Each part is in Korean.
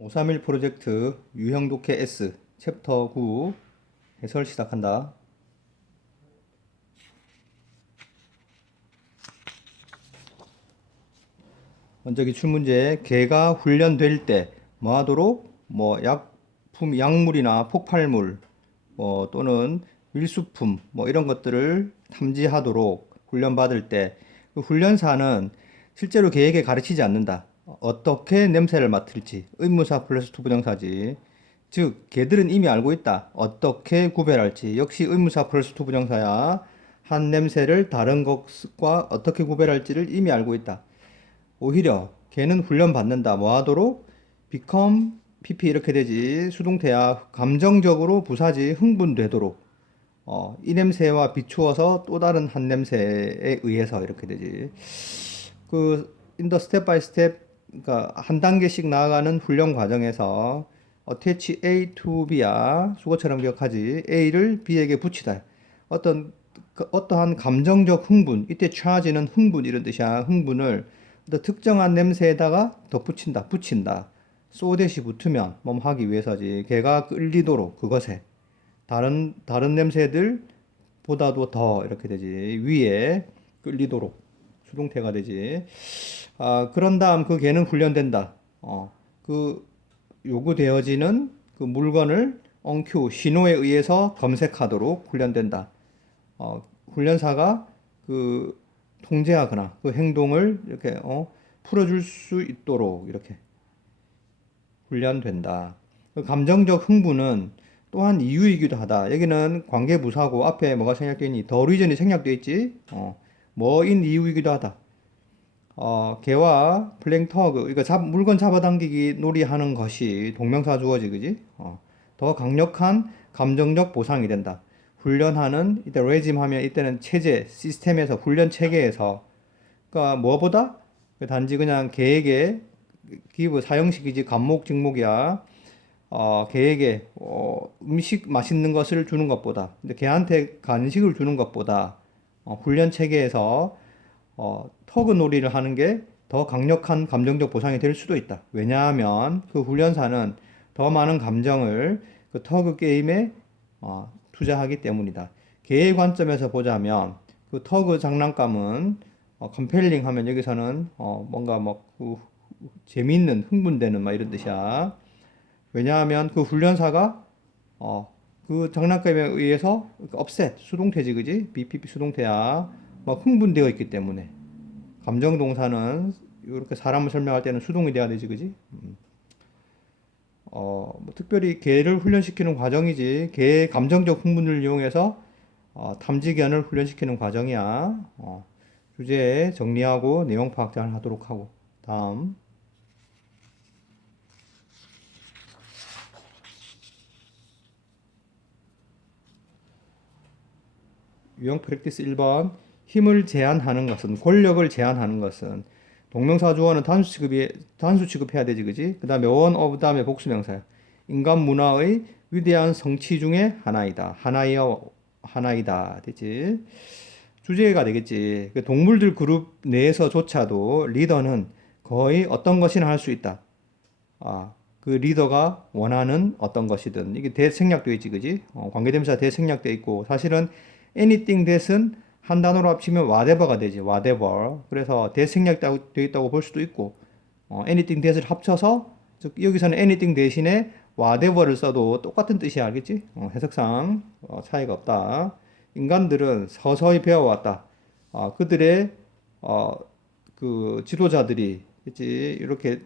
531 프로젝트 유형 독해 S 챕터 9 해설 시작한다. 먼저 기출문제 개가 훈련될 때 뭐하도록 약물이나 폭발물 또는 밀수품 이런 것들을 탐지하도록 훈련받을 때 그 훈련사는 실제로 개에게 가르치지 않는다. 어떻게 냄새를 맡을지 의무사 플러스 투부정사지. 즉 개들은 이미 알고 있다. 어떻게 구별할지 역시 의무사 플러스 투부정사야. 한 냄새를 다른 것과 어떻게 구별할지를 이미 알고 있다. 오히려 걔는 훈련받는다. 뭐 하도록? become pp 이렇게 되지. 수동태야. 감정적으로 부사지 흥분되도록. 이 냄새와 비추어서 또 다른 한 냄새에 의해서 이렇게 되지. in the step by step, 그러니까 한 단계씩 나아가는 훈련 과정에서 attach A to B야. 수거처럼 기억하지. A를 B에게 붙이다. 어떠한 감정적 흥분, 이때 charge는 흥분 이런 뜻이야. 흥분을 특정한 냄새에다가 덧붙인다, 붙인다. 쏘댓이 붙으면 하기 위해서지. 걔가 끌리도록 그것에 다른 냄새들보다도 더 이렇게 되지. 위에 끌리도록 수동태가 되지. 그런 다음 그 개는 훈련된다. 그 요구되어지는 그 물건을 onQ 신호에 의해서 검색하도록 훈련된다. 훈련사가 그 통제하거나 그 행동을 이렇게 풀어줄 수 있도록 이렇게 훈련된다. 그 감정적 흥분은 또한 이유이기도 하다. 여기는 관계부사고 앞에 뭐가 생략되어 있니? 더 리전이 생략되어 있지? 뭐인 이유이기도 하다. 개와 플랭터그, 이거 물건 잡아당기기 놀이하는 것이 동명사 주어지, 그지? 더 강력한 감정적 보상이 된다. 훈련하는, 이때 레짐 하면 이때는 체제, 시스템에서, 훈련 체계에서, 그러니까 뭐보다? 단지 그냥 개에게 기브 사형식이지, 감목, 직목이야. 개에게 음식 맛있는 것을 주는 것보다, 근데 개한테 간식을 주는 것보다 훈련 체계에서 터그놀이를 하는 게 더 강력한 감정적 보상이 될 수도 있다. 왜냐하면 그 훈련사는 더 많은 감정을 그 터그 게임에 투자하기 때문이다. 개의 관점에서 보자면 그 터그 장난감은 컴펠링 하면 여기서는 뭔가 재미있는 흥분되는 이런 뜻이야. 왜냐하면 그 훈련사가 그 장난감에 의해서 업셋 수동태지, 그지? BPP 수동태야. 흥분되어 있기 때문에. 감정 동사는 이렇게 사람을 설명할 때는 수동이 돼야 되지, 그지? 특별히 개를 훈련시키는 과정이지. 개의 감정적 흥분을 이용해서 탐지견을 훈련시키는 과정이야. 주제 정리하고 내용 파악 잘 하도록 하고. 다음. 유형 프랙티스 1번. 힘을 제한하는 것은, 권력을 제한하는 것은 동명사 주어는 단수 취급해야 되지, 그지? 그 다음에 one of 다음에 복수명사야. 인간 문화의 위대한 성취 중에 하나이다. 하나이다. 되지? 주제가 되겠지. 그 동물들 그룹 내에서조차도 리더는 거의 어떤 것이나 할 수 있다. 그 리더가 원하는 어떤 것이든. 이게 대생략되어 있지, 그지? 관계대명사 대생략되어 있고, 사실은 anything that은 한 단어로 합치면 whatever가 되지. whatever. 그래서 대생략되어 있다고 볼 수도 있고, anything that을 합쳐서, 즉 여기서는 anything 대신에 whatever를 써도 똑같은 뜻이야. 알겠지? 해석상 차이가 없다. 인간들은 서서히 배워왔다. 그들의 그 지도자들이 그치? 이렇게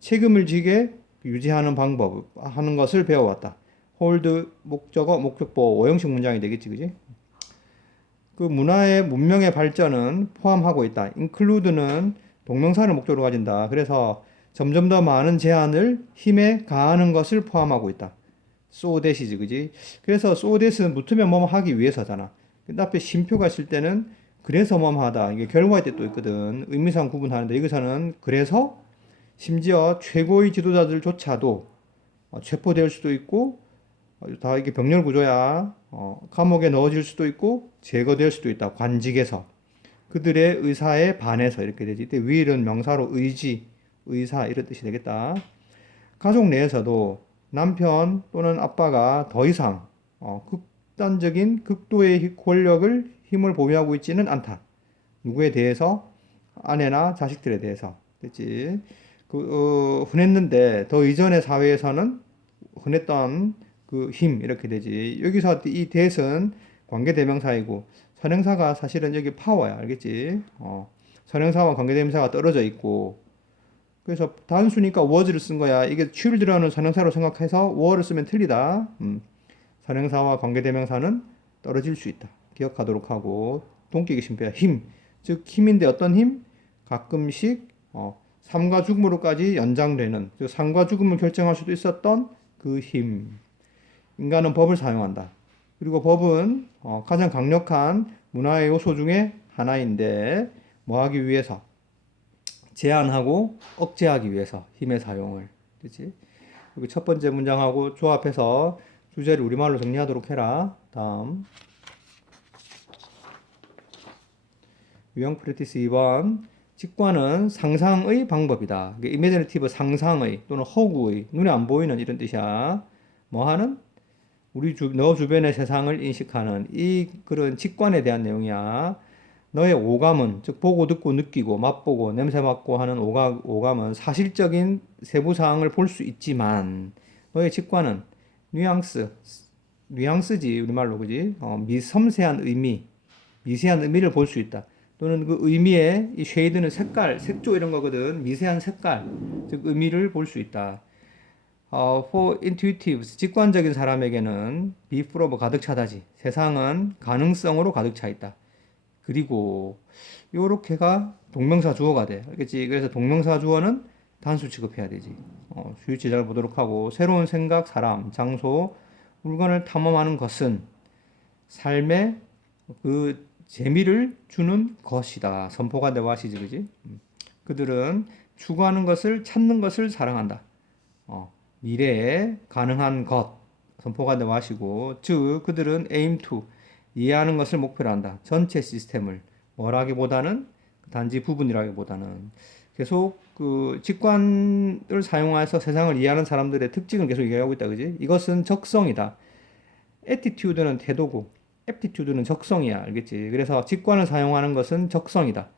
책임을 지게 유지하는 방법 하는 것을 배워왔다. hold 목적어 목적보 오형식 문장이 되겠지, 그지? 그 문화의 문명의 발전은 포함하고 있다. include는 동명사를 목적으로 가진다. 그래서 점점 더 많은 제한을 힘에 가하는 것을 포함하고 있다. so that이지, 그지? 그래서 so that은 붙으면 뭐뭐 하기 위해서잖아. 근데 앞에 쉼표가 있을 때는 그래서 뭐뭐 하다. 이게 결과의 뜻도 있거든. 의미상 구분하는데 여기서는 그래서 심지어 최고의 지도자들조차도 체포될 수도 있고 다 이게 병렬 구조야. 감옥에 넣어질 수도 있고 제거될 수도 있다. 관직에서. 그들의 의사에 반해서 이렇게 되지. 이때 will은 명사로 의지, 의사 이런 뜻이 되겠다. 가족 내에서도 남편 또는 아빠가 더 이상 극단적인 극도의 권력을 힘을 보유하고 있지는 않다. 누구에 대해서? 아내나 자식들에 대해서. 됐지? 흔했는데 더 이전의 사회에서는 흔했던 그 힘 이렇게 되지. 여기서 이 대은 관계대명사이고 선행사가 사실은 여기 파워야. 알겠지? 선행사와 관계대명사가 떨어져 있고 그래서 단수니까 was를 쓴 거야. 이게 children은 선행사로 생각해서 were를 쓰면 틀리다. 선행사와 관계대명사는 떨어질 수 있다. 기억하도록 하고 동격의 심표야. 힘. 즉 힘인데 어떤 힘? 가끔씩 삶과 죽음으로까지 연장되는 즉 삶과 죽음을 결정할 수도 있었던 그 힘. 인간은 법을 사용한다. 그리고 법은 가장 강력한 문화의 요소 중에 하나인데 뭐 하기 위해서? 제한하고 억제하기 위해서 힘의 사용을. 그렇지? 그리고 첫 번째 문장하고 조합해서 주제를 우리말로 정리하도록 해라. 다음. 유형 프랙티스 2번. 직관은 상상의 방법이다. 이미지네티브 상상의 또는 허구의 눈에 안 보이는 이런 뜻이야. 뭐 하는? 너 주변의 세상을 인식하는 이 그런 직관에 대한 내용이야. 너의 오감은 즉 보고 듣고 느끼고 맛보고 냄새 맡고 하는 오감은 사실적인 세부 사항을 볼 수 있지만 너의 직관은 뉘앙스지 우리말로 그지? 섬세한 의미, 미세한 의미를 볼 수 있다. 또는 그 의미의 이 쉐이드는 색깔, 색조 이런 거거든. 미세한 색깔, 즉 의미를 볼 수 있다. For intuitives, 직관적인 사람에게는 be full of 가득 차다지. 세상은 가능성으로 가득 차 있다. 그리고 요렇게가 동명사 주어가 돼. 알겠지? 그래서 동명사 주어는 단수 취급해야 되지. 주의치 잘 보도록 하고 새로운 생각, 사람, 장소, 물건을 탐험하는 것은 삶의 그 재미를 주는 것이다. 선포가 내 와시지, 그지? 그들은 추구하는 것을 찾는 것을 사랑한다. 미래에 가능한 것 선포가 내 와시고 즉 그들은 aim to 이해하는 것을 목표로 한다. 전체 시스템을 뭐라기보다는 단지 부분이라기보다는 계속 그 직관을 사용해서 세상을 이해하는 사람들의 특징을 계속 얘기하고 있다, 그지? 이것은 적성이다. attitude는 태도고 aptitude는 적성이야, 알겠지? 그래서 직관을 사용하는 것은 적성이다.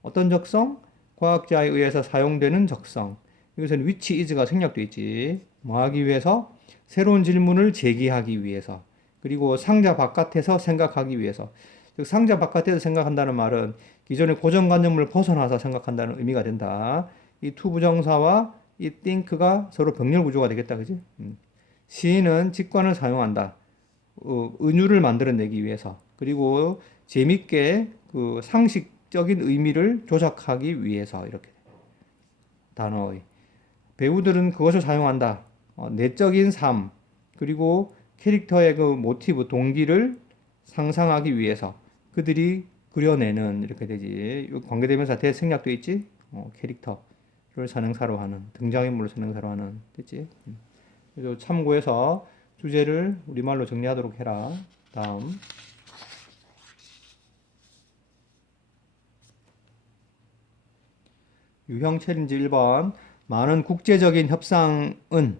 어떤 적성? 과학자에 의해서 사용되는 적성. 이것은 which is가 생략되어 있지. 뭐 하기 위해서? 새로운 질문을 제기하기 위해서. 그리고 상자 바깥에서 생각하기 위해서. 즉 상자 바깥에서 생각한다는 말은 기존의 고정관념을 벗어나서 생각한다는 의미가 된다. 이 to 부정사와 이 think가 서로 병렬 구조가 되겠다, 그지? 시인은 직관을 사용한다. 은유를 만들어내기 위해서. 그리고 재밌게 그 상식적인 의미를 조작하기 위해서 이렇게 단어의 배우들은 그것을 사용한다. 내적인 삶 그리고 캐릭터의 그 모티브 동기를 상상하기 위해서 그들이 그려내는 이렇게 되지. 관계대명사 대 생략돼 있지. 캐릭터를 선행사로 하는 등장인물을 선행사로 하는 됐지. 그래서 참고해서 주제를 우리말로 정리하도록 해라. 다음. 유형 챌린지 1번. 많은 국제적인 협상은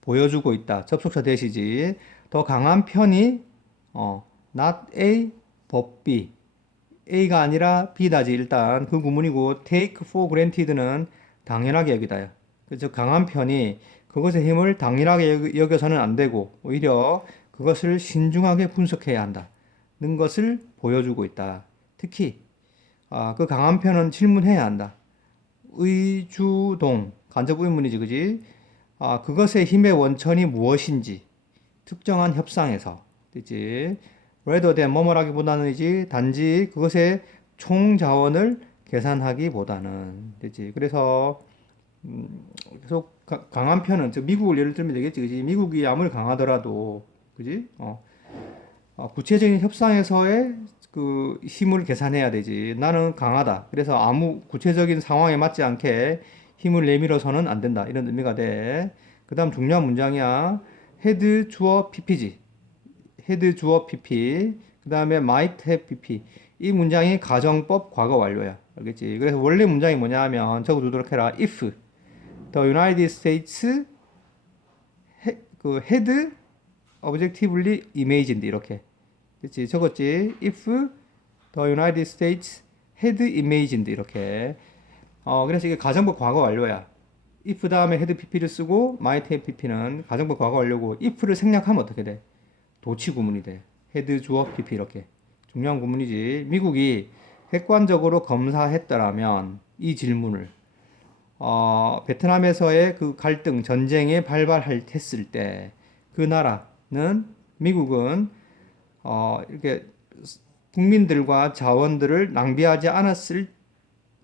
보여주고 있다. 접속사 대시지. 더 강한 편이 not A, but B. A가 아니라 B다지. 일단 그 구문이고 take for granted는 당연하게 여기다요. 그래서 강한 편이 그것의 힘을 당연하게 여겨서는 안 되고 오히려 그것을 신중하게 분석해야 한다는 것을 보여주고 있다. 특히 그 강한 편은 질문해야 한다. 의주동 간접 의문이지, 그지? 그것의 힘의 원천이 무엇인지 특정한 협상에서, 그지? rather than 뭐뭐라기보다는이지 단지 그것의 총 자원을 계산하기보다는, 그지? 그래서 계속 강한 편은 즉 미국을 예를 들면 되겠지, 그지? 미국이 아무리 강하더라도, 그지? 구체적인 협상에서의 그 힘을 계산해야 되지. 나는 강하다. 그래서 아무 구체적인 상황에 맞지 않게 힘을 내밀어서는 안 된다. 이런 의미가 돼. 그 다음 중요한 문장이야. had 주어 pp지. had 주어 pp. 그 다음에 might have pp. 이 문장이 가정법 과거 완료야. 알겠지? 그래서 원래 문장이 뭐냐 하면 적어두도록 해라. if the United States 그 had objectively imagined 이렇게. 그치? 적었지? If the United States had imagined 이렇게. 그래서 이게 가정부 과거 완료야. if 다음에 had pp를 쓰고 might have pp는 가정부 과거 완료고 if를 생략하면 어떻게 돼? 도치 구문이 돼. had 주어 pp 이렇게. 중요한 구문이지. 미국이 객관적으로 검사했더라면 이 질문을 베트남에서의 그 갈등 전쟁에 발발했을 때 그 나라는 미국은 이렇게 국민들과 자원들을 낭비하지 않았을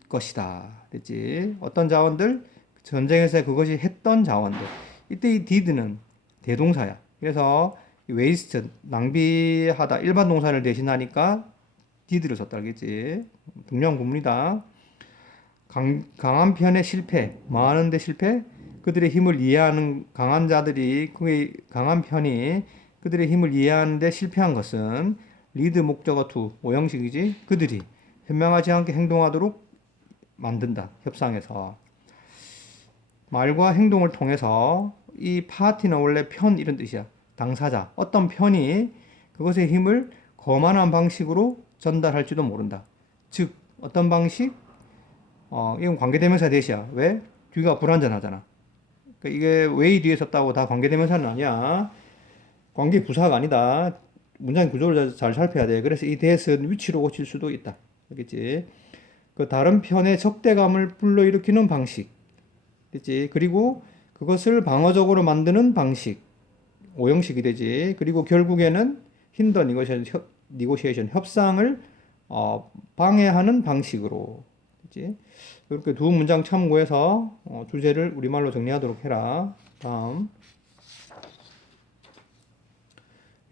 것이다. 됐지? 어떤 자원들? 전쟁에서 그것이 했던 자원들. 이때 이 did는 대동사야. 그래서 waste, 낭비하다, 일반 동사를 대신하니까 did를 썼다. 알겠지? 중요한 구문이다. 강한 편의 실패, 망하는데 실패? 그들의 힘을 이해하는 강한 자들이, 그의 강한 편이 그들의 힘을 이해하는데 실패한 것은 리드 목적어 to, 오형식이지? 그들이 현명하지 않게 행동하도록 만든다. 협상에서. 말과 행동을 통해서 이 파티는 원래 편 이런 뜻이야. 당사자. 어떤 편이 그것의 힘을 거만한 방식으로 전달할지도 모른다. 즉, 어떤 방식? 이건 관계대명사 대시야. 왜? 뒤가 불완전하잖아. 그러니까 이게 왜 뒤에 썼다고 다 관계대명사는 아니야. 관계 부사가 아니다. 문장 구조를 잘 살펴야 돼. 그래서 이 대에서는 위치로 고칠 수도 있다. 알겠지? 그 다른 편의 적대감을 불러일으키는 방식. 됐지? 그리고 그것을 방어적으로 만드는 방식. 오형식이 되지. 그리고 결국에는 힌더 니고시에이션 협상을 방해하는 방식으로. 됐지? 이렇게 두 문장 참고해서 주제를 우리말로 정리하도록 해라. 다음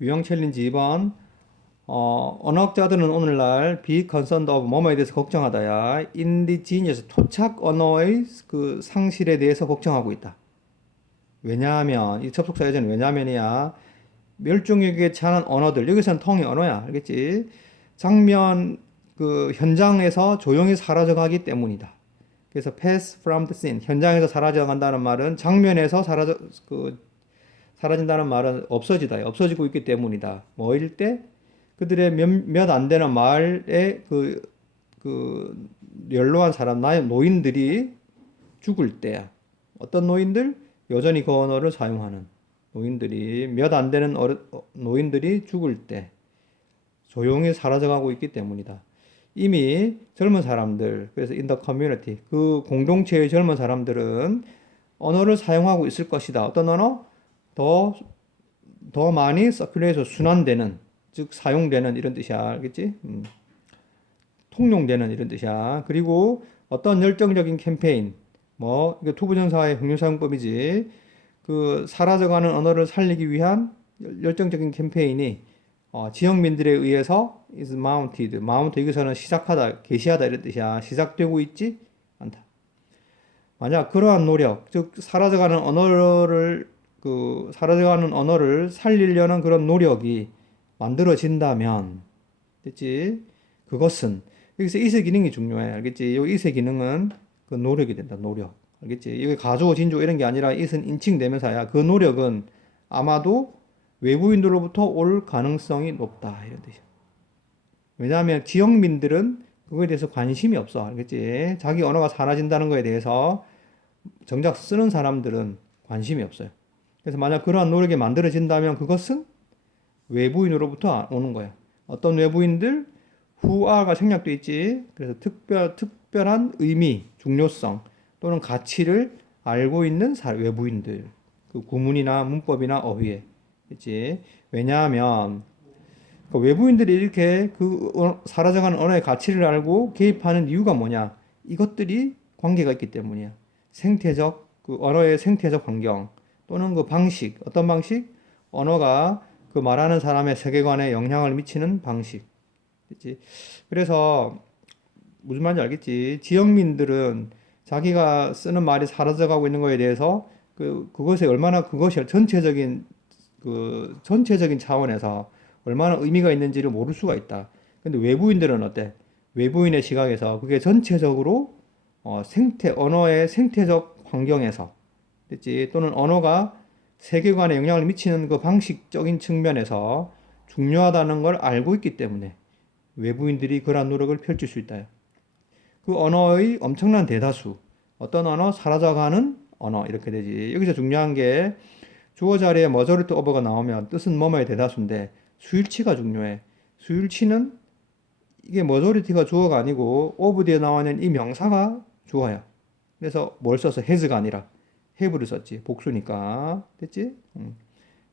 유형 챌린지 2번. 언어학자들은 오늘날 be concerned of 뭐뭐에 대해서 걱정하다야. indigenous 토착 언어의 그 상실에 대해서 걱정하고 있다. 왜냐하면 이 접속사 예제는 왜냐하면이야. 멸종위기에 처한 언어들, 여기서는 통이 언어야. 알겠지? 장면 그 현장에서 조용히 사라져가기 때문이다. 그래서 pass from the scene, 현장에서 사라져간다는 말은 장면에서 사라진다는 말은 없어지다, 없어지고 있기 때문이다. 뭐일 때? 그들의 몇 안 되는 마을의 그 연로한 사람, 나의 노인들이 죽을 때야. 어떤 노인들? 여전히 그 언어를 사용하는 노인들이, 몇 안 되는 노인들이 죽을 때 조용히 사라져가고 있기 때문이다. 이미 젊은 사람들, 그래서 in the community, 그 공동체의 젊은 사람들은 언어를 사용하고 있을 것이다. 어떤 언어? 더 많이 서큘레이션 순환되는, 즉 사용되는 이런 뜻이야. 알겠지? 통용되는 이런 뜻이야. 그리고 어떤 열정적인 캠페인, 이게 투부정사의 형용사용법이지. 그 사라져가는 언어를 살리기 위한 열정적인 캠페인이 지역민들에 의해서 is mounted. mount 여기서는 시작하다, 개시하다 이런 뜻이야. 시작되고 있지 않다. 만약 그러한 노력, 즉 사라져가는 언어를 살리려는 그런 노력이 만들어진다면, 됐지? 그것은 여기서 이세 기능이 중요해. 알겠지? 이 이세 기능은 그 노력이 된다. 노력. 알겠지? 이게 가조, 진조 이런 게 아니라 이은 인칭 대명사야. 그 노력은 아마도 외부인들로부터 올 가능성이 높다. 이런 뜻이야. 왜냐하면 지역민들은 그거에 대해서 관심이 없어. 알겠지? 자기 언어가 사라진다는 거에 대해서 정작 쓰는 사람들은 관심이 없어요. 그래서 만약 그러한 노력이 만들어진다면 그것은 외부인으로부터 오는 거야. 어떤 외부인들? who are가 생략돼 있지. 그래서 특별한 의미, 중요성 또는 가치를 알고 있는 외부인들. 그 구문이나 문법이나 어휘에. 그치? 왜냐하면 그 외부인들이 이렇게 사라져가는 언어의 가치를 알고 개입하는 이유가 뭐냐? 이것들이 관계가 있기 때문이야. 그 언어의 생태적 환경 또는 그 방식, 어떤 방식? 언어가 그 말하는 사람의 세계관에 영향을 미치는 방식. 그치? 그래서 무슨 말인지 알겠지? 지역민들은 자기가 쓰는 말이 사라져가고 있는 거에 대해서 그것이 얼마나 그것이 전체적인 차원에서 얼마나 의미가 있는지를 모를 수가 있다. 근데 외부인들은 어때? 외부인의 시각에서 그게 전체적으로 언어의 생태적 환경에서, 됐지? 또는 언어가 세계관에 영향을 미치는 그 방식적인 측면에서 중요하다는 걸 알고 있기 때문에 외부인들이 그러한 노력을 펼칠 수 있다. 그 언어의 엄청난 대다수, 어떤 언어 사라져가는 언어 이렇게 되지. 여기서 중요한 게 주어 자리에 머저리티 오버가 나오면 뜻은 뭐뭐의 대다수인데 수일치가 중요해. 수일치는 이게 머저리티가 주어가 아니고 오브 뒤에 나오는 이 명사가 주어야. 그래서 뭘 써서 has가 아니라 have를 썼지. 복수니까. 됐지?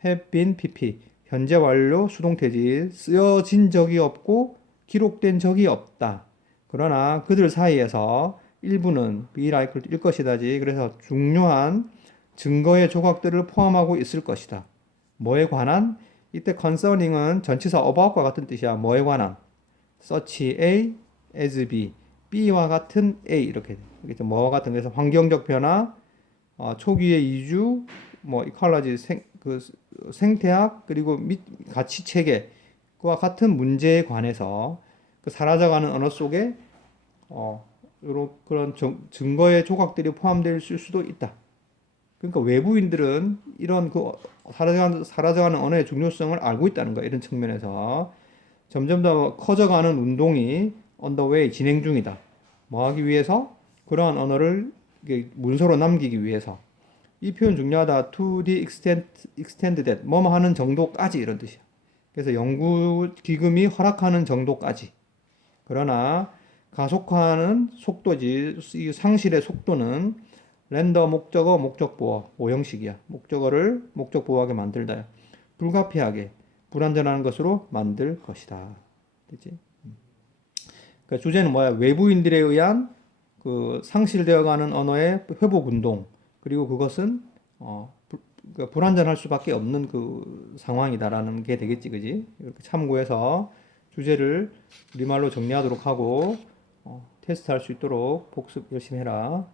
have been pp. 현재 완료 수동태지. 쓰여진 적이 없고 기록된 적이 없다. 그러나 그들 사이에서 일부는 be like일 것이다지. 그래서 중요한 증거의 조각들을 포함하고 있을 것이다. 뭐에 관한? 이때 concerning은 전치사 about과 같은 뜻이야. 뭐에 관한? such A as B, B와 같은 A 이렇게 뭐와 같은 그래서 환경적 변화, 초기의 이주, 뭐 이컬러지 그 생태학 그리고 가치 체계와 같은 문제에 관해서 그 사라져가는 언어 속에 이런 그런 증거의 조각들이 포함될 수도 있다. 그러니까 외부인들은 이런 그 사라져가는 언어의 중요성을 알고 있다는 거야. 이런 측면에서. 점점 더 커져가는 운동이 언더웨이 진행 중이다. 뭐 하기 위해서? 그러한 언어를 문서로 남기기 위해서. 이 표현 중요하다. To the extent that 뭐뭐 하는 정도까지 이런 뜻이야. 그래서 연구 기금이 허락하는 정도까지. 그러나 가속화하는 속도지. 이 상실의 속도는 렌더 목적어 목적보어 오형식이야. 목적어를 목적보어하게 만들다. 불가피하게 불완전한 것으로 만들 것이다. 되지? 그러니까 주제는 뭐야? 외부인들에 의한 그 상실되어가는 언어의 회복 운동 그리고 그것은 그러니까 불완전할 수밖에 없는 그 상황이다라는 게 되겠지, 그지? 이렇게 참고해서 주제를 우리말로 정리하도록 하고 테스트할 수 있도록 복습 열심히 해라.